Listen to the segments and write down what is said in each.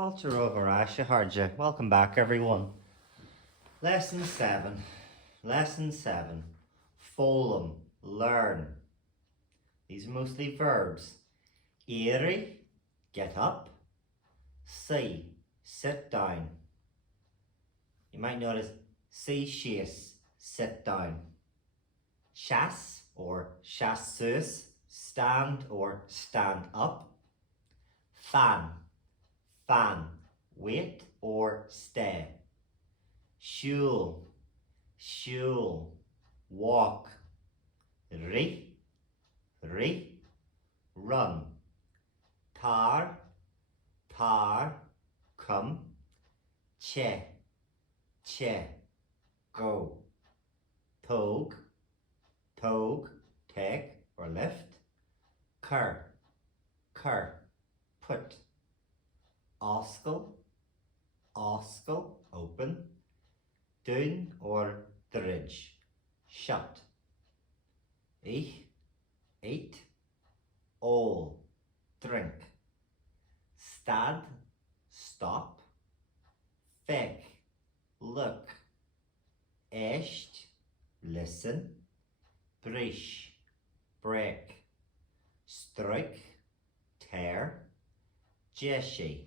Fáilte over Asha Harja. Welcome back, everyone. Lesson 7. Lesson 7. Fólum, learn. These are mostly verbs. Éiri, get up. Sí, sit down. You might notice sí síos, sit down. Seas or seasus, stand or stand up. Fan, fan, wait or stay. Siúl, siúl, walk. Rí, rí, run. Tar, tar, come. Che, che, go. Tóg, tóg, take or lift. Cur, cur, put. Oscail, oscail, open. Dún or dridge, shut. Ich, eat. All, drink. Stad, stop. Fek, look. Echt, listen. Brish, break. Strike, tear. Jessie,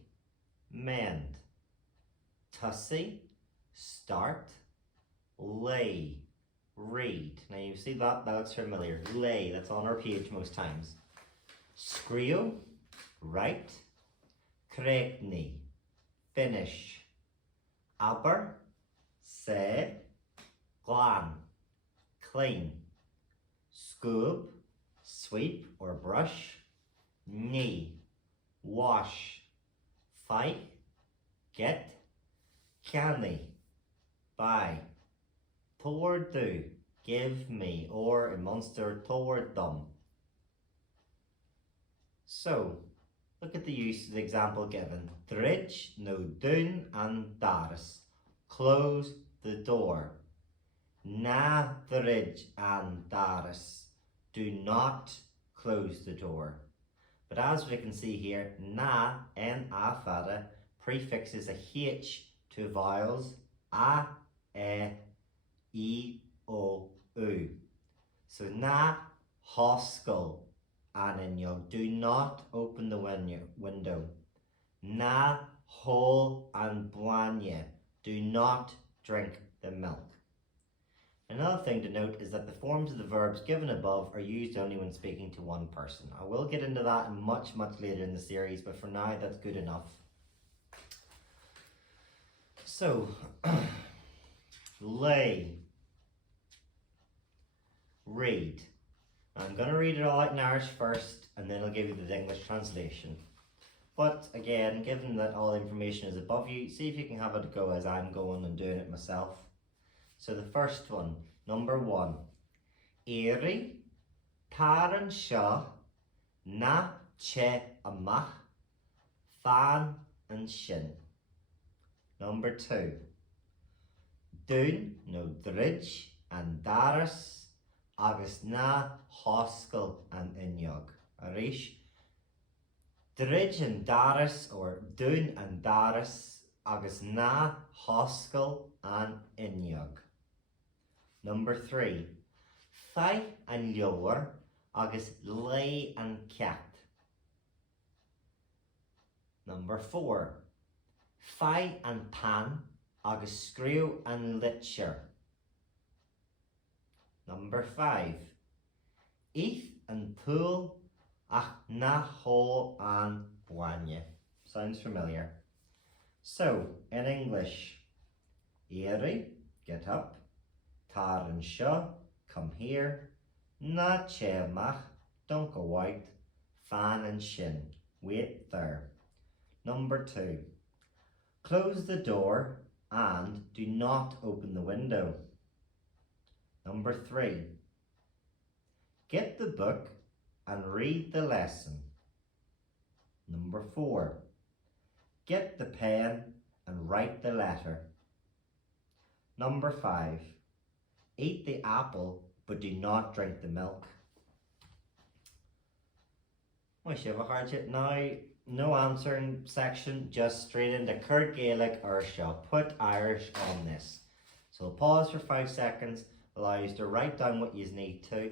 mend. Tussy, start. Lay, read. Now you see that looks familiar. Lay, that's on our page most times. Scríoch, write. Creighní, finish. Aber, say. Glan, clean. Scrub, sweep or brush. Knee, wash. Fight, get. Canny, buy. Toward do, give me, or in Munster, toward them. So, look at the use of the example given. Dridge, no dún and daris. Close the door. Na dridge and daris. Do not close the door. But as we can see here, na, n-a fada, prefixes a h to vowels a, e, o, u. So na hoscail an inniog. Do not open the window. Na hol an buanye. Do not drink the milk. Another thing to note is that the forms of the verbs given above are used only when speaking to one person. I will get into that much later in the series, but for now that's good enough. So, lay, read. I'm going to read it all out in Irish first, and then I'll give you the English translation. But again, given that all the information is above you, see if you can have a go as I'm going and doing it myself. So the first one, number 1. Éiri, taran seo, na che amach, fan and shin. Number 2. Dún, no dridge and daris, agus na hoscail and inniog. Arish. Dridge and daris, or dún and daris, agus na hoscail and inniog. Number 3. Fai and leor, agus lay and cat. Number 4. Fai and pan, agus screw and litcher. Number 5. Eith and pool, ach na ho and buanye. Sounds familiar. So, in English, éiri, get up. Taran seo, come here. Na che mach, don't go out. Fan and shin, wait there. Number 2. Close the door and do not open the window. Number 3. Get the book and read the lesson. Number 4. Get the pen and write the letter. Number 5. Eat the apple but do not drink the milk. Well, now No answering section, just straight into Kurt Gaelic or shall put Irish on this. So pause for 5 seconds, allow you to write down what you need to,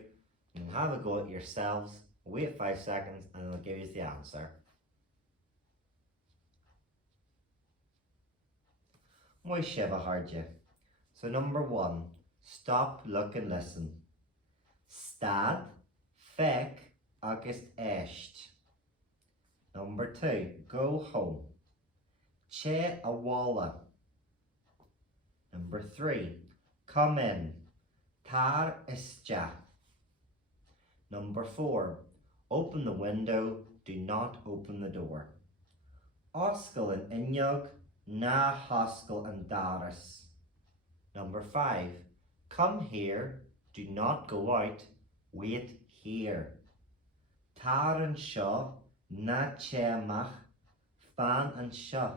and have a go at yourselves. Wait 5 seconds and it'll give you the answer. Moi Shiva Hardja. So number 1, stop, look and listen. Stad, fek, agus esht. Number 2, go home. Che awala. Number 3, come in. Tar isja. Number 4, open the window, do not open the door. Oscail and inyog, na hoscail and daris. Number 5, come here, do not go out, wait here. Tar and shaw, na chemach, fan and shaw.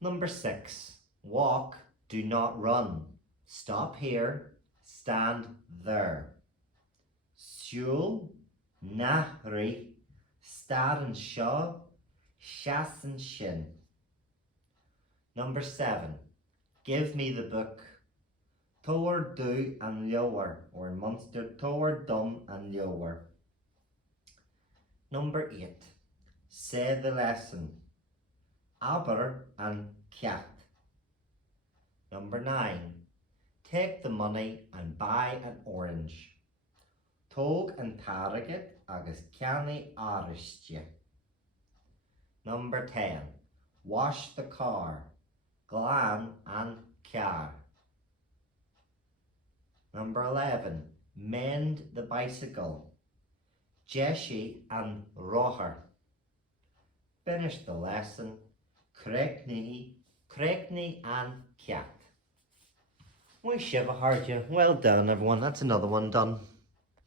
Number 6, walk, do not run. Stop here, stand there. Siúl, nahri, stad and shaw, shas and shin. Number 7, give me the book. Tor du and lower, or Munster tor dum and lower. Number 8, say the lesson. Aber and cat. Number 9, take the money and buy an orange. Tog and target agus canny aristje. Number 10, wash the car. Glan and car. Number 11, mend the bicycle. Jessie and Roher. Finish the lesson. Crackney and cat. Moi Shiva Hardja. Well done everyone, that's another one done.